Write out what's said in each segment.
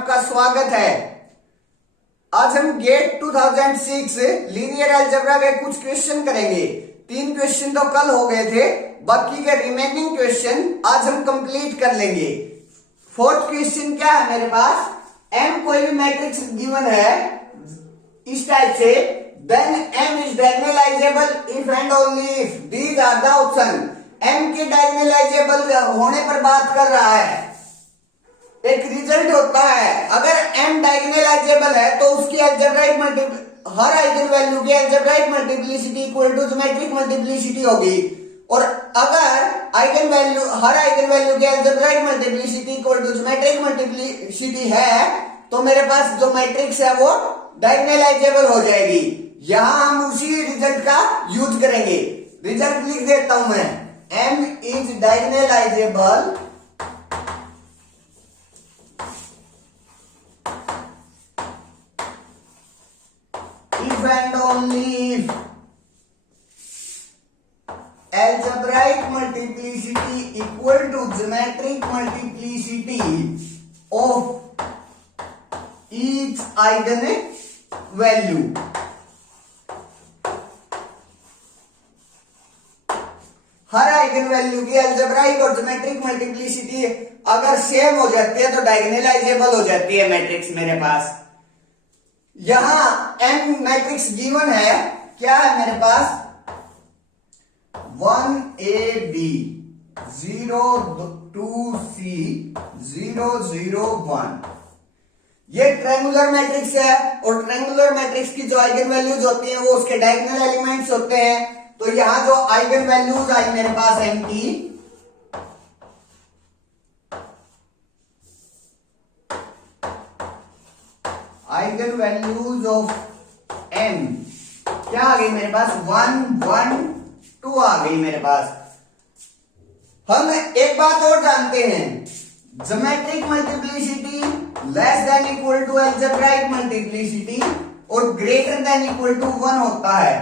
आपका स्वागत है। आज हम गेट 2006 लीनियर अलजेब्रा के कुछ क्वेश्चन करेंगे। 3 क्वेश्चन तो कल हो गए थे, बाकी के रिमेनिंग क्वेश्चन आज हम कंप्लीट कर लेंगे। 4th क्वेश्चन क्या है मेरे पास, m कोई भी मैट्रिक्स गिवन है इस टाइप से, then m is diagonalizable if and only if these are the option. m के डायगोनलाइजेबल होने पर बात कर रहा है। एक रिजल्ट होता है, अगर m डायगोनलाइजेबल है तो उसकी अलजेब्राइक हर आइगन वैल्यू की algebraic multiplicity equal to geometric multiplicity होगी। और अगर आइगन वैल्यू हर आइगन वैल्यू की algebraic multiplicity equal to geometric multiplicity है तो मेरे पास जो मैट्रिक्स है वो डायगोनलाइजेबल हो जाएगी। यहां हम उसी रिजल्ट का यूज करेंगे। रिजल्ट लिख देता हूं मैं, m is diagonalisable if and only if algebraic multiplicity equal to geometric multiplicity of each eigen value। Her eigenvalue की अलजेब्राइक और ज्योमेट्रिक मल्टीप्लिसिटी अगर सेम हो जाती है तो डायगोनलाइजेबल हो जाती है मैट्रिक्स मेरे पास। यहां m मैट्रिक्स गिवन है, क्या है मेरे पास 1ab 0 2c 0 0 1। ये ट्रायंगुलर मैट्रिक्स है और ट्रायंगुलर मैट्रिक्स की जो आइगन वैल्यूज होती हैं वो उसके डायगोनल एलिमेंट्स होते हैं। तो यहां जो आइगन वैल्यूज आई मेरे पास m की, आइगन वैल्यूज ऑफ m क्या आ गई मेरे पास 1 1 2 आ गई मेरे पास। हम एक बात और जानते हैं, geometric multiplicity less than equal to algebraic multiplicity और ग्रेटर देन इक्वल टू 1 होता है।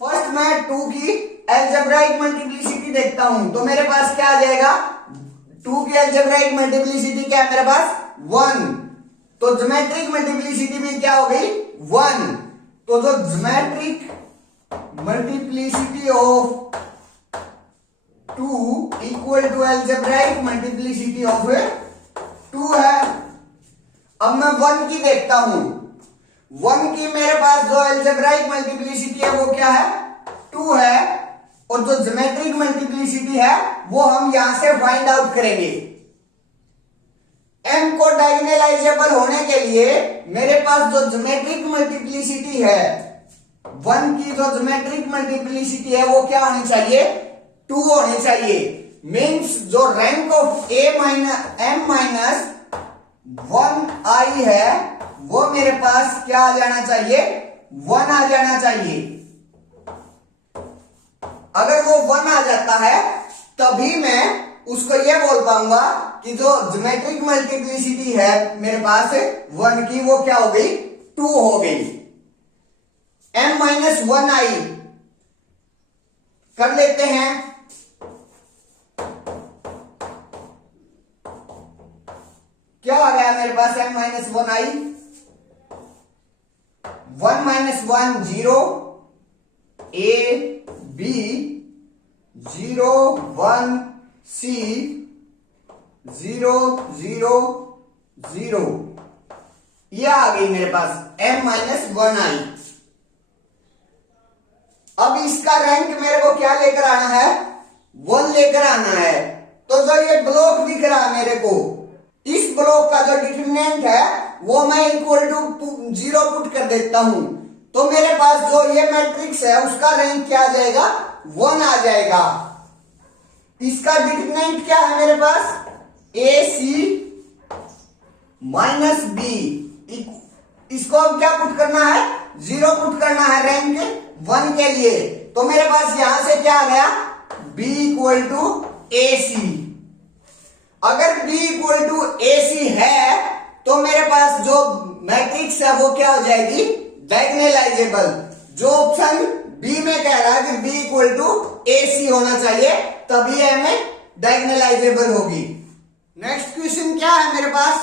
फर्स्ट मैं 2 की अलजेब्राइक मल्टीप्लिसिटी देखता हूं तो मेरे पास क्या आ जाएगा, 2 की अलजेब्राइक मल्टीप्लिसिटी क्या है मेरे पास 1, तो ज्योमेट्रिक मल्टीप्लिसिटी भी क्या हो गई 1। तो जो geometric multiplicity of 2 equal to algebraic multiplicity of 2 है। अब मैं 1 की देखता हूं, 1 की मेरे पास जो अलजेब्राइक मल्टीप्लिसिटी है वो क्या है 2 है, और जो ज्योमेट्रिक मल्टीप्लिसिटी है वो हम यहां से फाइंड आउट करेंगे। m को डायगोनलाइजेबल होने के लिए मेरे पास जो ज्योमेट्रिक मल्टीप्लिसिटी है 1 की जो ज्योमेट्रिक मल्टीप्लिसिटी है वो क्या होनी चाहिए 2 होनी चाहिए। मींस जो rank of m minus 1i है वो मेरे पास क्या आ जाना चाहिए 1 आ जाना चाहिए। अगर वो 1 आ जाता है तभी मैं उसको ये बोल पाऊंगा कि जो ज्योमेट्रिक मल्टीप्लिसिटी है मेरे पास 1 की वो क्या हो गई 2 हो गई। m माइनस 1i कर लेते हैं, क्या आ गया मेरे पास m minus 1i, 1 minus 1 0 a b 0 1 c 0 0 0, ये आ गई मेरे पास m माइनस 1i। अब इसका रैंक मेरे को क्या लेकर आना है 1 लेकर आना है। तो जो ये ब्लॉक दिख रहा है मेरे को, इस ब्लॉक का जो डिटरमिनेंट है वो मैं इक्वल टू 0 पुट कर देता हूं तो मेरे पास जो ये मैट्रिक्स है उसका रैंक क्या आ जाएगा 1 आ जाएगा। इसका डिटरमिनेंट क्या है मेरे पास AC माइनस B, इसको अब क्या पुट करना है 0 पुट करना है रैंक 1 के लिए। तो मेरे पास यहां से क्या आ गया B इक्वल टू AC। अगर B इक्वल टू AC है तो मेरे पास जो मैट्रिक्स है वो क्या हो जाएगी डायगोनलाइजेबल। जो ऑप्शन B में कह रहा है कि B इक्वल टू AC होना चाहिए तभी हमें डायगोनलाइजेबल होगी। नेक्स्ट क्वेश्चन क्या है मेरे पास,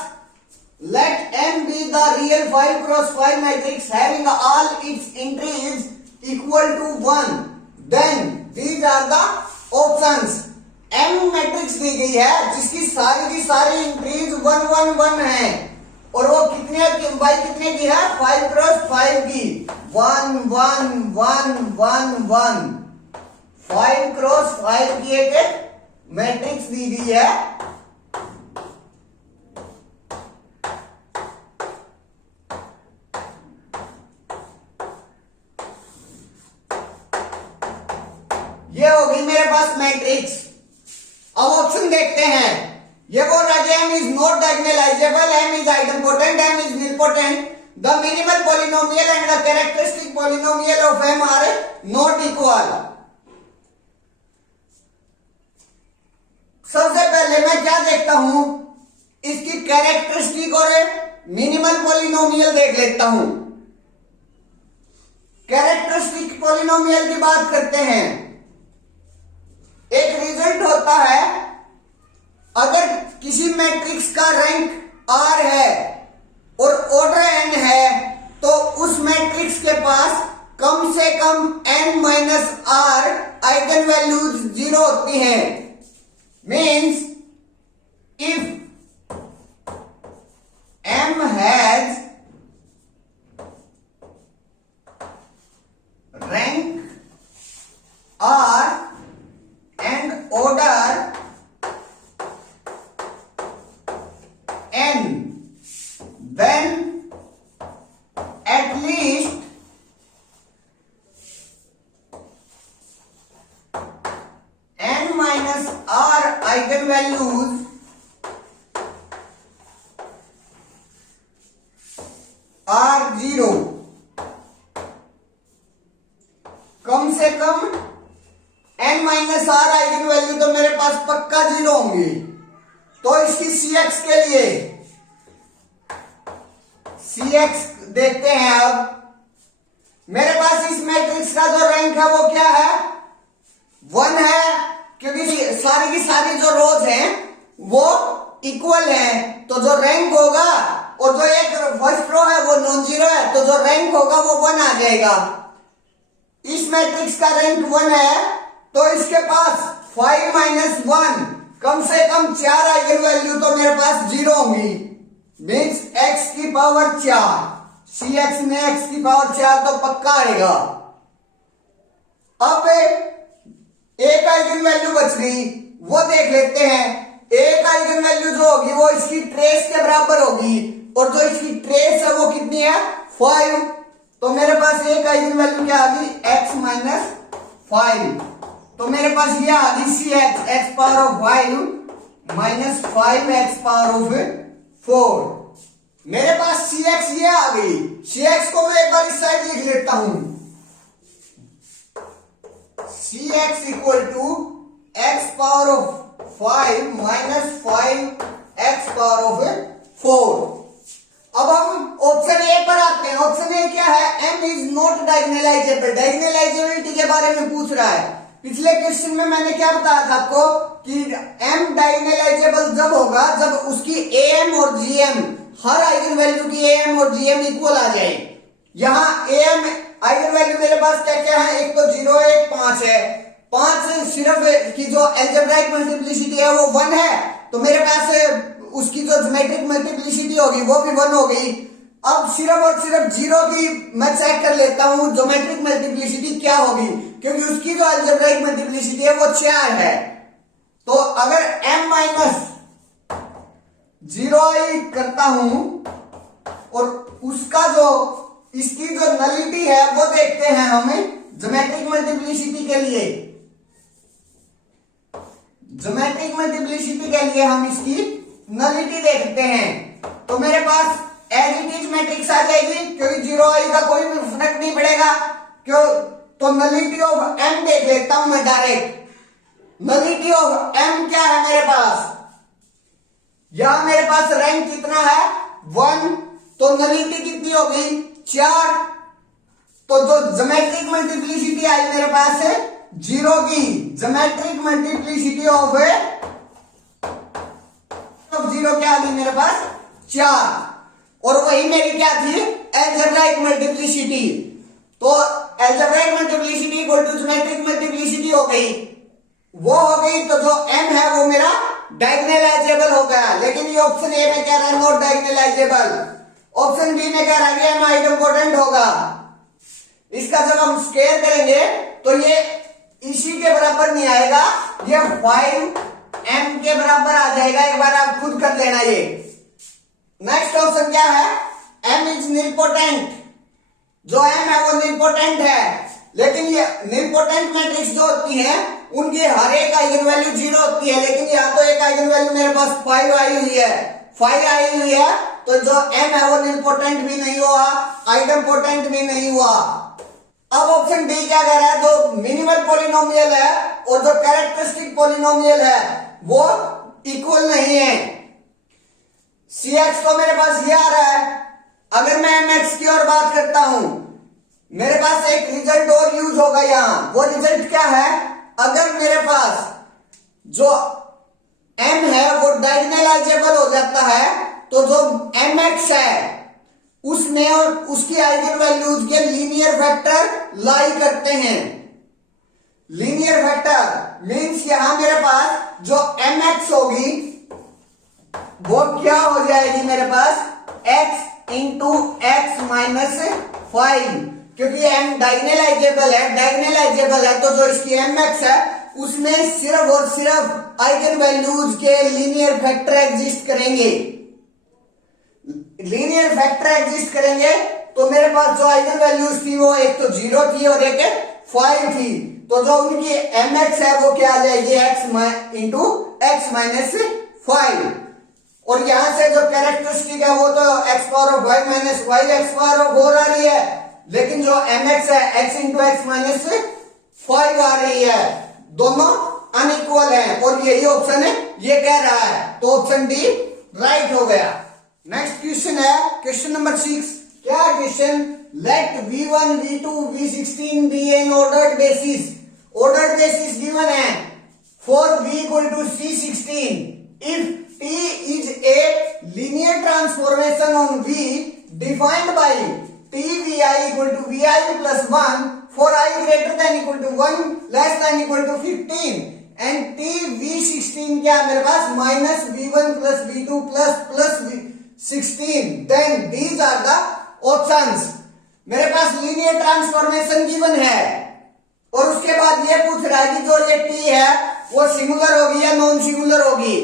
let M be the real 5 cross 5 matrix having all its entries equal to 1, then these are the options. M matrix दी गई है जिसकी की सारी एंट्रीज 1 1 1 है और वो कितने की है 5 क्रॉस 5 की 1 1 1 1 1 5 क्रॉस 5 की एक मैट्रिक्स दी गई है। ये हो गई मेरे पास मैट्रिक्स। अब ऑप्शन देखते हैं। ये बोल रहा है M is not diagonalizable, M is idempotent, M is nilpotent, the minimal polynomial and the characteristic polynomial of M are not equal। सबसे पहले मैं क्या देखता हूं, इसकी कैरेक्टरिस्टिक और मिनिमल पॉलिनोमियल देख लेता हूं। कैरेक्टरिस्टिक पॉलिनोमियल की बात करते हैं। एक रिजल्ट होता है, अगर किसी मैट्रिक्स का रैंक R है और ऑर्डर n है तो उस मैट्रिक्स के पास कम से कम n minus r eigen values 0 होती हैं। Means if M has rank R and order n, then at least n minus r eigenvalues are 0। कम से कम n minus r eigenvalue तो मेरे पास पक्का 0 होंगी। तो इसकी CX के लिए CX देखते हैं। अब मेरे पास इस मैट्रिक्स का जो रैंक है वो क्या है 1 है, क्योंकि सारी की सारी जो रोज हैं वो इक्वल हैं। तो जो रैंक होगा और जो एक फर्स्ट रो है वो नॉन जीरो है, तो जो रैंक होगा वो 1 आ जाएगा। इस मैट्रिक्स का रैंक 1 है तो इसके पास 5 माइनस 1 कम से कम 4 आइगन वैल्यू तो मेरे पास 0 होंगी। मीन्स x की पावर 4, CX में x की पावर 4 तो पक्का आएगा। अब एक आइगन वैल्यू बच गई, वो देख लेते हैं। एक आइगन वैल्यू जो होगी वो इसकी ट्रेस के बराबर होगी और जो इसकी ट्रेस है वो कितनी है 5। तो मेरे पास एक आइगन वैल्यू क्या आ गई x माइनस 5। तो मेरे पास ये आ गई CX x power of 5 minus 5x power of 4। मेरे पास CX ये आ गई। CX को मैं एक बार इस साइड लिख लेता हूं। CX equal to x power of 5 minus 5x power of 4। अब हम ऑप्शन ए पर आते हैं। ऑप्शन ए क्या है, M इज नॉट डायगोनलाइजेबल। डायगोनलाइजेबिलिटी के बारे में पूछ रहा है। पिछले क्वेश्चन में मैंने क्या बताया था आपको कि M डायगोनलाइजेबल जब होगा जब उसकी AM और GM हर आइगन वैल्यू की AM और GM इक्वल आ जाए। यहाँ AM आइगन वैल्यू मेरे पास क्या क्या है, एक तो 0 है, एक 5 है। 5 सिर्फ की जो एल्जेब्राइक मल्टीप्लिसिटी है वो 1 है, तो मेरे पास उसकी जो ज्योमेट्रिक मल्टीप्लिसिटी होगी वो भी 1 हो गई। अब सिर्फ और सिर्फ 0 की मैं चेक कर लेता हूं ज्योमेट्रिक मल्टीप्लिसिटी क्या होगी, क्योंकि उसकी जो अलजेब्राइक मल्टीप्लिसिटी है वो 4 है। तो अगर m माइनस 0 करता हूं और उसका जो इसकी जो नलिटी है वो देखते हैं हमें ज्योमेट्रिक मल्टीप्लिसिटी के लिए। ज्योमेट्रिक मल्टीप्लिसिटी के लिए हम इसकी नलिटी देखते हैं। तो मेरे पास एज इट इज मैट्रिक्स आ जाएगी, क्योंकि 0 का कोई भी फर्क नहीं पड़ेगा। क्यों, तो नलिटी ऑफ M देख लेता हूं मैं डायरेक्ट। नलिटी ऑफ M क्या है मेरे पास, यहां मेरे पास रैंक कितना है 1, तो नलिटी कितनी होगी 4। तो जो ज्योमेट्रिक मल्टीप्लिसिटी आई मेरे पास है 0 की। ज्योमेट्रिक मल्टीप्लिसिटी ऑफ 0 क्या आ गई मेरे पास 4। और वही मेरी क्या थी, अलजेब्राइक मल्टीप्लिसिटी। तो algebraic multiplicity equal to geometric multiplicity हो गई, वो हो गई। तो जो m है वो मेरा डायगोनलाइजेबल हो गया। लेकिन ये ऑप्शन ए में कह रहा है नॉट डायगोनलाइजेबल, ऑप्शन बी में कह रहा है m आइडेम्पोटेंट होगा। इसका जब हम स्क्वायर करेंगे तो ये इसी के बराबर नहीं आएगा, ये 5m के बराबर आ जाएगा। एक बार आप खुद कर लेना ये। नेक्स्ट ऑप्शन क्या है, m इज निलपोटेंट। जो m है वो निलपोटेंट है, लेकिन ये निलपोटेंट मैट्रिक्स जो होती है उनकी हर एक आइगन वैल्यू 0 होती है। लेकिन यहाँ तो एक आइगन वैल्यू मेरे पास 5 आई हुई है, 5 आई हुई है, तो जो m है वो निलपोटेंट भी नहीं हुआ, आइडेम्पोटेंट भी नहीं हुआ। अब ऑप्शन डी क्या कह रहा है, जो मिनिमल पॉलिनोमियल है और जो कैरेक्टरिस्टिक पॉलिनोमियल है वो इक्वल नहीं है। cx तो मेरे पास ये आ रहा है। अगर मैं mx की और बात करता हूं, मेरे पास एक रिजल्ट और यूज होगा यहां। वो रिजल्ट क्या है, अगर मेरे पास जो m है वो डायगोनलाइजेबल हो जाता है तो जो mx है उसमें और उसकी आइगन वैल्यूज के लीनियर फैक्टर लाई करते हैं। लीनियर फैक्टर मींस यहां मेरे पास जो mx होगी वो क्या हो जाएगी, मेरे पास x इंटू एक्स माइनस 5, क्योंकि m डायगोनलाइजेबल है। डायगोनलाइजेबल है तो जो इसकी mx है उसमें सिर्फ और सिर्फ आइगन वैल्यूज के लीनियर फैक्टर एग्जिस्ट करेंगे। लीनियर फैक्टर एग्जिस्ट करेंगे तो मेरे पास जो आइगन वैल्यूज थी वो एक तो 0 थी और एक 5 थी। तो जो उनकी mx है वो क्या आ जाएगी, x इंटू एक्स माइनस 5। और यहां से जो कैरेक्टरिस्टिक है वो तो x power of y minus y x power of 4 आ रही है, लेकिन जो mx है x इंटू एक्स माइनस 5 आ रही है। दोनों अनइक्वल है और यही ऑप्शन है ये कह रहा है, तो ऑप्शन डी राइट हो गया। नेक्स्ट क्वेश्चन है क्वेश्चन नंबर 6। क्या question, let v1 v2 v16 be an ordered basis. Ordered basis given है for v equal to c16 if t is a linear transformation on v defined by t vi equal to vi plus 1 for i greater than equal to 1 less than equal to 15 and t v16 क्या मेरे पास minus v1 plus v2 plus v16, then these are the options। मेरे पास linear transformation given है और उसके बाद ये पूछ रहा है कि जो ये t है वो सिंगुलर होगी या नॉन सिंगुलर होगी।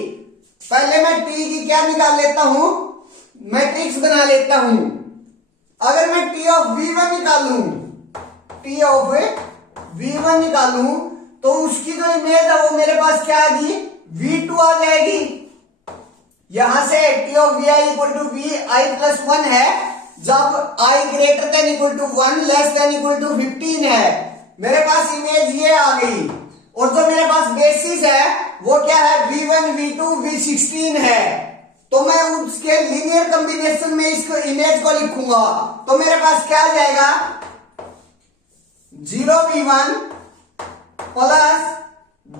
पहले मैं t की क्या निकाल लेता हूं, मैट्रिक्स बना लेता हूं। अगर मैं t ऑफ v1 निकालूं, t ऑफ v1 निकालूं तो उसकी जो इमेज है वो मेरे पास क्या आएगी, v2 आ जाएगी। यहां से t of vi equal to vi plus 1 है जब i greater than equal to 1 less than equal to 15 है। मेरे पास इमेज ये आ गई और जो मेरे पास बेसिस है वो क्या है, v1 v2 v16 है। तो मैं उसके लीनियर कॉम्बिनेशन में इसको इमेज को लिखूंगा तो मेरे पास क्या आ जाएगा, 0v1 plus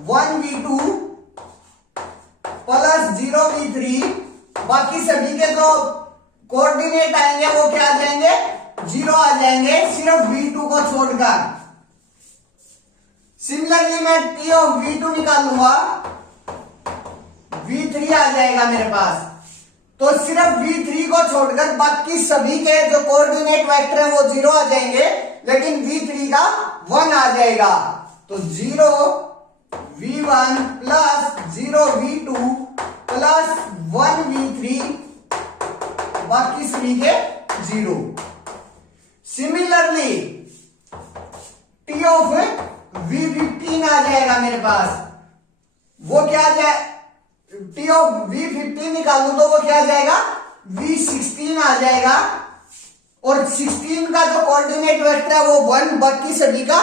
1v2 plus 0v3, बाकी सभी के जो कोऑर्डिनेट आएंगे वो क्या आ जाएंगे, 0 आ जाएंगे सिर्फ v2 को छोड़कर। सिमिलरली मैं t ऑफ v2 निकालूंगा, v3 आ जाएगा मेरे पास। तो सिर्फ v3 को छोड़कर बाकी सभी के जो कोऑर्डिनेट वेक्टर है वो 0 आ जाएंगे, लेकिन v3 का 1 आ जाएगा। तो 0v1 plus 0v2 plus 1v3, बाकी सभी के 0। सिमिलरली t ऑफ v15 आ जाएगा मेरे पास, वो क्या आ जाए, t ऑफ v15 निकालू तो वो क्या आ जाएगा, v16 आ जाएगा। और 16 का जो कोऑर्डिनेट वेक्टर है वो 1, बाकी सभी का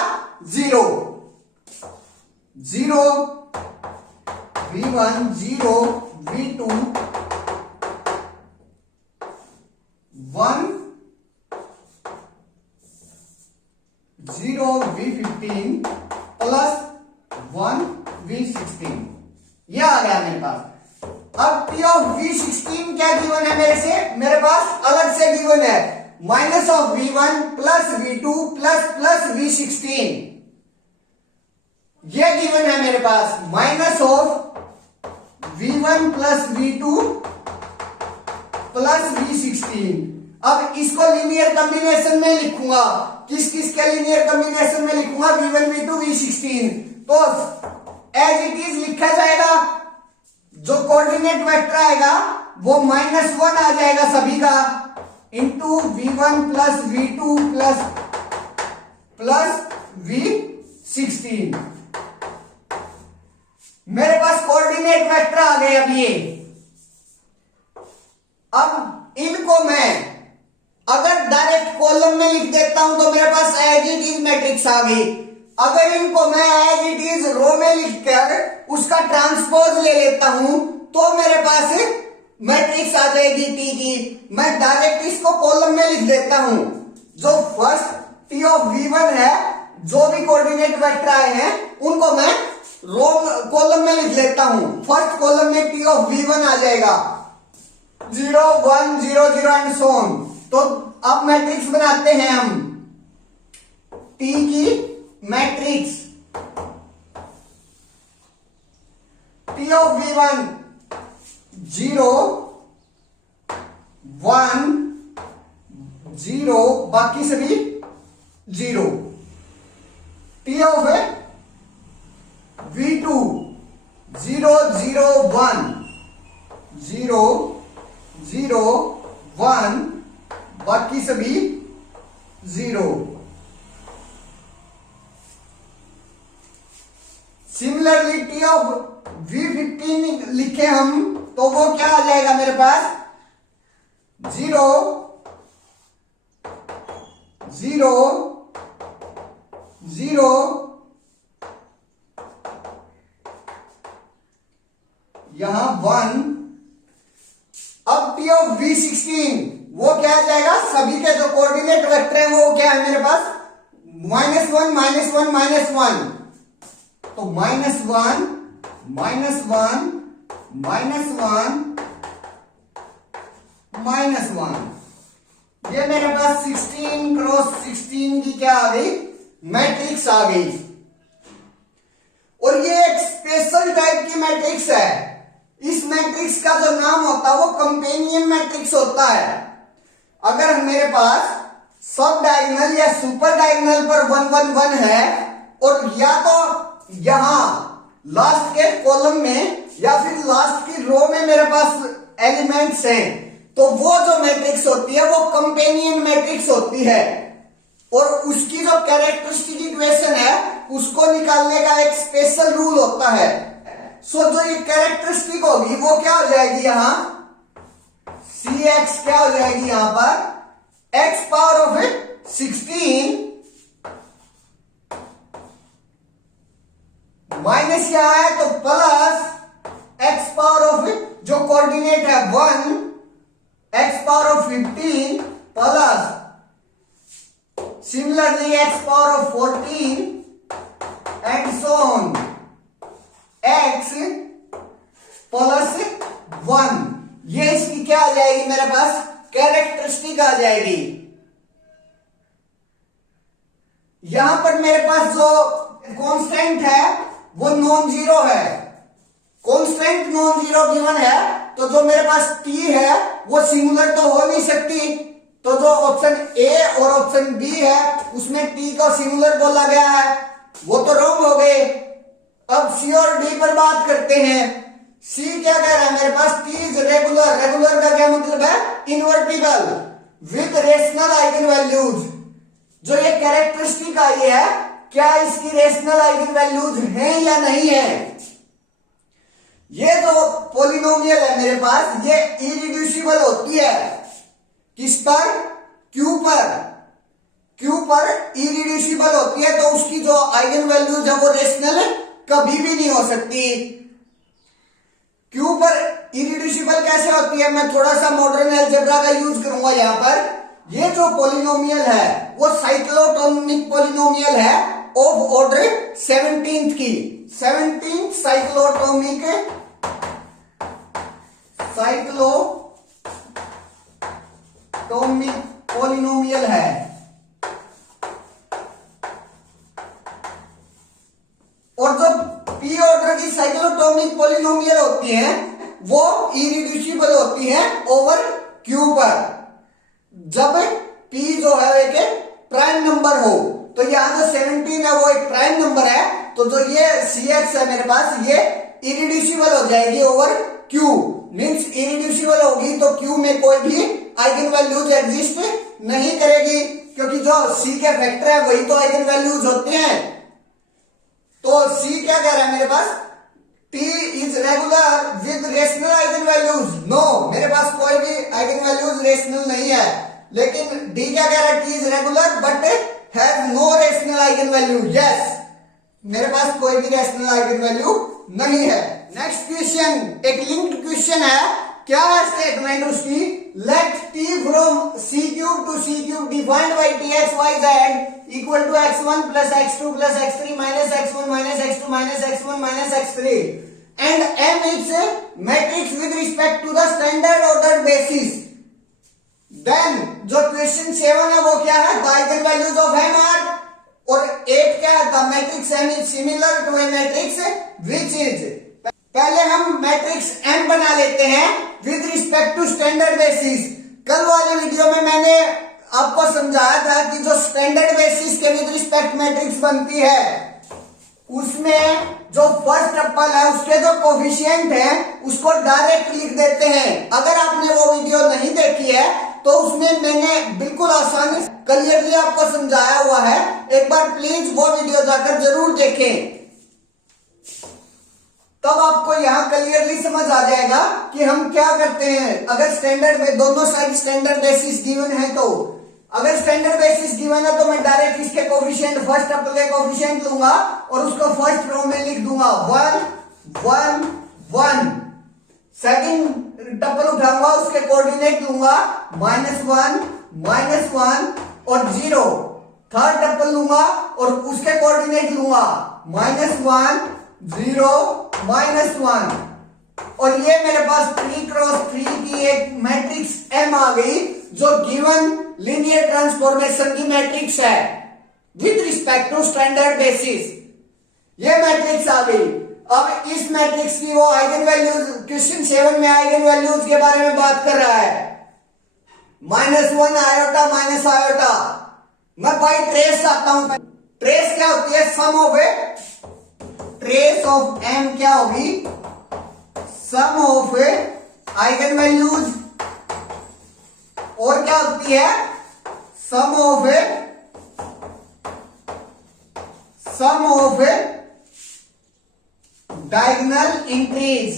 0। 0 v1 0 v2 1 0 v15 plus 1 v16, यह आ गया मेरे पास। अब P ऑफ V16 क्या गिवन है मेरे पास अलग से गिवन है, minus of V1 plus V2 plus V16, ये गिवन है मेरे पास, minus of V1 plus V2 plus V16। अब इसको लीनियर कॉम्बिनेशन में लिखूंगा, किस किस के लीनियर कॉम्बिनेशन में लिखूंगा, V1 V2 V16। तो एज इट इज लिखा जाएगा, जो कोऑर्डिनेट वेक्टर आएगा वो -1 आ जाएगा सभी का, into V1 plus V2 plus V16। मेरे पास कोऑर्डिनेट वेक्टर आ गए। अब ये, अब इनको मैं अगर डायरेक्ट कॉलम में लिख देता हूं तो मेरे पास एज इट इज मैट्रिक्स आ गई। अगर इनको मैं एज इट इज रो में लिखकर उसका ट्रांसपोज ले लेता हूं तो मेरे पास मैट्रिक्स आ जाएगी टी की। मैं डायरेक्ट इसको कॉलम में लिख देता हूं, जो फर्स्ट टी ऑफ V1 है, जो भी कोऑर्डिनेट वेक्टर आए हैं उनको मैं रो कॉलम में लिख लेता हूं। फर्स्ट कॉलम में टी ऑफ V1 आ जाएगा 0 1 0 0 एंड सो ऑन। तो अब मैट्रिक्स बनाते हैं हम, टी की मैट्रिक्स, टी ऑफ V1 0 1 0, बाकी सभी 0। टी ऑफ V2 0 0 1 0 0 1, बाकी सभी 0। सिमिलरली टी ऑफ V15 लिखे हम तो वो क्या आ जाएगा मेरे पास 0 0 0 यहां 1। अब टी ऑफ V16 वो क्या आ जाएगा, सभी के जो कोऑर्डिनेट वेक्टर है वो क्या है मेरे पास -1 -1 -1। तो -1 -1 -1 -1, ये मेरे पास 16 क्रॉस 16 की क्या आ गई, मैट्रिक्स आ गई। और ये एक स्पेशल टाइप की मैट्रिक्स है। इस मैट्रिक्स का जो नाम होता है वो कंपेनियन मैट्रिक्स होता है। अगर मेरे पास सब डायगोनल या सुपर डायगोनल पर 1 1 1 है और या तो यहां लास्ट के कॉलम में या फिर लास्ट की रो में मेरे पास एलिमेंट्स हैं, तो वो जो मैट्रिक्स होती है वो कंपेनियन मैट्रिक्स होती है। और उसकी जो कैरेक्टरिस्टिक इक्वेशन है उसको निकालने का एक स्पेशल रूल होता है। सो जो ये कैरेक्टरिस्टिक होगी वो क्या हो जाएगी, यहां Cx क्या हो जाएगी, यहां पर x पावर ऑफ 16 माइनस यहां है तो प्लस x पावर ऑफ जो कोऑर्डिनेट है 1, x power of 15 plus similarly x power of 14 and so on, x plus 1। ये इसकी क्या आ जाएगी मेरे पास, कैरेक्टरिस्टिक आ जाएगी। यहां पर मेरे पास जो कांस्टेंट है वो नॉन जीरो है। कांस्टेंट नॉन जीरो गिवन है तो जो मेरे पास t है वो सिंगुलर तो हो नहीं सकती, तो जो ऑप्शन ए और ऑप्शन बी है उसमें t को सिंगुलर बोला गया है, वो तो रॉन्ग हो गए। अब सी और डी पर बात करते हैं। सी क्या कह रहा है मेरे पास, टी इज रेगुलर। रेगुलर का क्या मतलब है, invertible with rational eigen values. जो ये कैरेक्टरिस्टिक आई है क्या इसकी रेशनल आइगन वैल्यूज हैं या नहीं है। ये जो पॉलिनोमियल है मेरे पास ये इरिड्यूसिबल होती है, किस पर, क्यू पर। क्यू पर इरिड्यूसिबल होती है तो उसकी जो आइगन वैल्यूज है वो रेशनल कभी भी नहीं हो सकती। क्यू पर इरिड्यूसिबल कैसे होती है, मैं थोड़ा सा मॉडर्न अलजेब्रा का यूज करूंगा यहां पर। ये जो पॉलिनोमियल है वो साइक्लोटोमिक पॉलिनोमियल है ऑफ ऑर्डर 17th की, 17th साइक्लोटोमिक साइक्लोटोमिक पॉलिनोमियल है। और जो पी ऑर्डर की साइक्लोटोमिक पॉलिनोमियल होती हैं वो इरिड्यूसिबल होती हैं ओवर क्यू पर, जब पी जो है एक प्राइम नंबर हो। तो यहां जो 17 है वो एक प्राइम नंबर है, तो जो ये CX है मेरे पास ये इरिड्यूसिबल हो जाएगी ओवर क्यू। मींस इरिड्यूसिबल होगी तो क्यू में कोई भी आइगन वैल्यूज एग्जिस्ट नहीं करेगी, क्योंकि जो C के फैक्टर है वही तो आइगन वैल्यूज होते हैं। तो C क्या कह रहा है मेरे पास, T is regular with rational eigen values. No, मेरे पास कोई भी आइगन वैल्यूज रेशनल नहीं है। लेकिन D क्या कह रहा है, T is regular but has no rational eigen value. Yes, मेरे पास कोई भी रेशनल आइगन वैल्यू नहीं है। नेक्स्ट क्वेश्चन एक लिंक्ड क्वेश्चन है। क्या है स्टेटमेंट उसकी, let T from C³ to C³ defined by Tx y z equal to x1 plus x2 plus x3 minus x1 minus x2 minus x1 minus x3 and M is matrix with respect to the standard order basis. Then जो question 7 है वो क्या है, the eigen values of M are, और 8 क्या है, the matrix M is similar to a matrix which is. पहले हम मैट्रिक्स M बना लेते हैं with respect to standard basis. कल वाले वीडियो में मैंने आपको समझाया था कि जो स्टैंडर्ड बेसिस के विद रिस्पेक्ट मैट्रिक्स बनती है उसमें जो फर्स्ट टप्पल है उसके जो कोफिशिएंट है उसको डायरेक्ट लिख देते हैं। अगर आपने वो वीडियो नहीं देखी है तो उसमें मैंने बिल्कुल आसान क्लियरली आपको समझाया हुआ है, एक बार प्लीज वो वीडियो जाकर जरूर देखें, तब आपको यहां क्लियरली समझ आ जाएगा कि हम क्या करते हैं। अगर स्टैंडर्ड में दोनों साइड स्टैंडर्ड बेसिस गिवन है, तो अगर स्टैंडर्ड बेसिस गिवन है तो मैं डायरेक्ट इसके कोफिशिएंट फर्स्ट टप्पल के कोफिशिएंट लूंगा और उसको फर्स्ट रो में लिख दूंगा 1 1 1। सेकंड टप्पल उठाऊंगा उसके कोऑर्डिनेट लूंगा -1 और 0। थर्ड टप्पल लूंगा और उसके कोऑर्डिनेट लूंगा -1 0 -1, और ये मेरे पास 3x3 की एक मैट्रिक्स M आ गई जो गिवन लीनियर ट्रांसफॉर्मेशन की मैट्रिक्स है with respect to standard basis. ये मैट्रिक्स आ गई। अब इस मैट्रिक्स की वो आइगन वैल्यूज, क्वेश्चन 7 में आइगन वैल्यूज के बारे में बात कर रहा है। -1 आयोटा माइनस आयोटा, मैं बाई ट्रेस आता हूं। ट्रेस क्या होती है, sum of A, trace of M क्या होगी, सम ऑफ आइगन वैल्यूज, और क्या होती है, सम ऑफ डायगोनल एंट्रीज।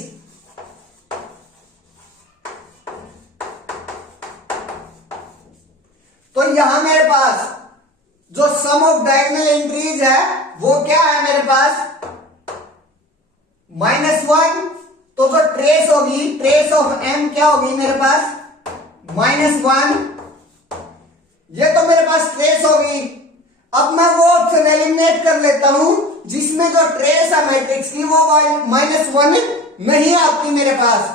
तो यहां मेरे पास जो सम ऑफ डायगोनल एंट्रीज है वो क्या है मेरे पास, -1। तो जो ट्रेस होगी, ट्रेस ऑफ M क्या होगी मेरे पास, -1। ये तो मेरे पास ट्रेस होगी। अब मैं वो ऑप्शन एलिमिनेट कर लेता हूं जिसमें जो ट्रेस है मैट्रिक्स की वो -1 नहीं आती मेरे पास।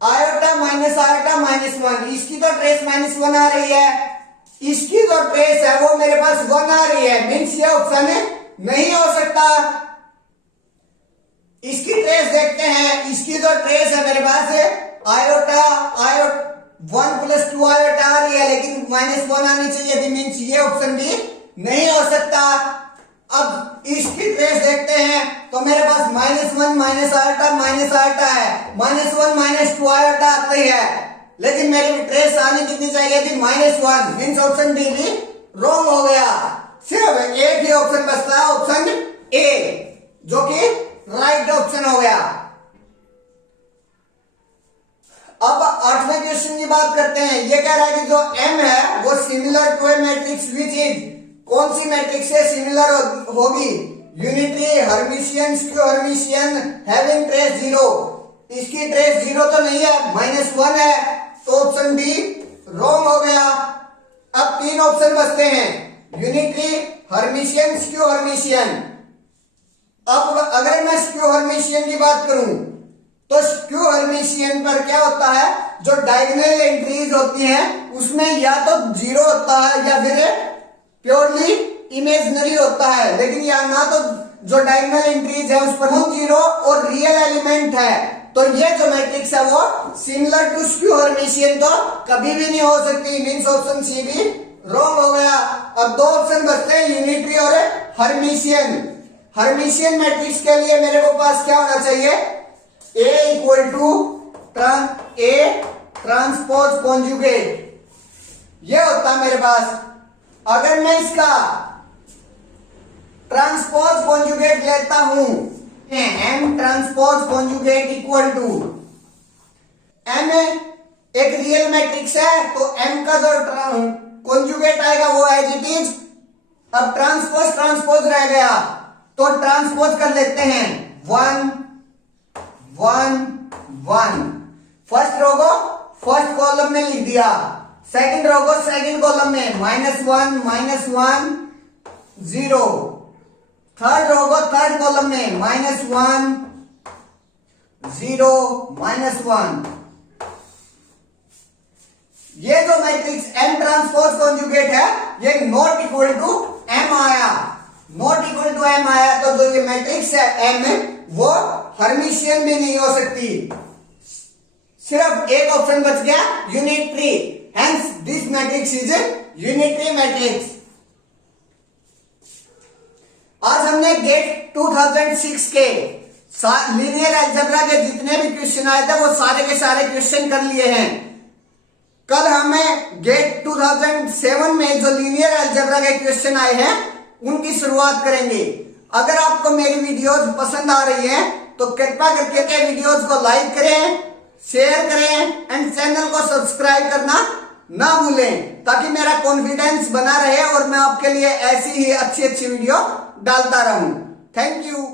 आयोटा माइनस आयोटा -1, इसकी तो ट्रेस -1 आ रही है, इसकी जो ट्रेस है वो मेरे पास 1 आ रही है। मीन्स ये ऑप्शन नहीं हो सकता। इसकी ट्रेस देखते हैं, इसकी जो ट्रेस है मेरे पास आयोटा 1 + 2 आयोटा आ रही है, लेकिन -1 आनी चाहिए थी। मीन्स ये ऑप्शन भी नहीं हो सकता। अब इसकी ट्रेस देखते हैं तो मेरे पास -1 माइनस आयोटा है, -1 - 2 आयोटा आती है, लेकिन मेरी ट्रेस आनी कितनी चाहिए थी, -1। मीन्स ऑप्शन डी भी रॉन्ग हो गया। सिर्फ एक ही ऑप्शन बचता है, ऑप्शन ए, जो कि राइट ऑप्शन हो गया। अब 8वें क्वेश्चन की बात करते हैं। ये कह रहा है कि जो M है वो similar to a matrix which is, कौन सी मैट्रिक्स से सिमिलर होगी, unitary, Hermitian, skew Hermitian, having trace 0। इसकी ट्रेस 0 तो नहीं है, -1 है, तो ऑप्शन डी रॉन्ग हो गया। अब 3 ऑप्शन बचते हैं, यूनिटरी, हर्मिशियन, स्क्यू हर्मिशियन। अब अगर मैं स्क्यू हर्मिशियन की बात करूं तो स्क्यू हर्मिशियन पर क्या होता है, जो डायगोनल एंट्रीज होती हैं उसमें या तो जीरो होता है या फिर प्योरली इमेजिनरी होता है, लेकिन यहाँ ना तो जो डायगोनल एंट्रीज है उस पर जीरो और रियल एलिमेंट है। तो ये जो मैट्रिक्स है वो सिमिलर टू स्क्यू हर्मिशियन तो कभी भी नहीं हो सकती, मींस ऑप्शन सी भी रॉन्ग हो गया। अब दो ऑप्शन बचते हैं, यूनिटरी और हर्मिशियन। हर्मिशियन मैट्रिक्स के लिए मेरे को पास क्या होना चाहिए, A equal to A transpose conjugate, ये होता है मेरे पास। अगर मैं इसका ट्रांसपोज कॉन्जुगेट लेता हूं, M transpose conjugate equal to M एक रियल मैट्रिक्स है, तो एम का जो कॉन्जुगेट आएगा वो एज इट इज। अब ट्रांसपोज ट्रांसपोज रह गया, तो ट्रांसपोज कर लेते हैं, 1 1 1। फर्स्ट रो को फर्स्ट कॉलम में लिख दिया, सेकंड रो को सेकंड कॉलम में, -1 -1 0। थर्ड रो को थर्ड कॉलम में, -1 0 -1। ये जो मैट्रिक्स एम ट्रांसपोज कॉन्जुगेट है ये नॉट इक्वल टू एम आया, नॉट इक्वल टू एम आया, तो जो ये मैट्रिक्स है एम वो हर्मिशियन भी नहीं हो सकती। सिर्फ एक ऑप्शन बच गया, unitary, hence this matrix is unitary matrix. आज हमने गेट 2006 के लीनियर अलजेब्रा के जितने भी क्वेश्चन आए थे वो सारे के सारे क्वेश्चन कर लिए हैं। कल हमें गेट 2007 में जो लीनियर अलजेब्रा के क्वेश्चन आए हैं उनकी शुरुआत करेंगे। अगर आपको मेरी वीडियोज पसंद आ रही है तो कृपया करके वीडियोज को लाइक करें, शेयर करें एंड चैनल को सब्सक्राइब करना ना भूलें, ताकि मेरा कॉन्फिडेंस बना रहे और मैं आपके लिए ऐसी ही अच्छी अच्छी वीडियो डालता रहूं। Thank you.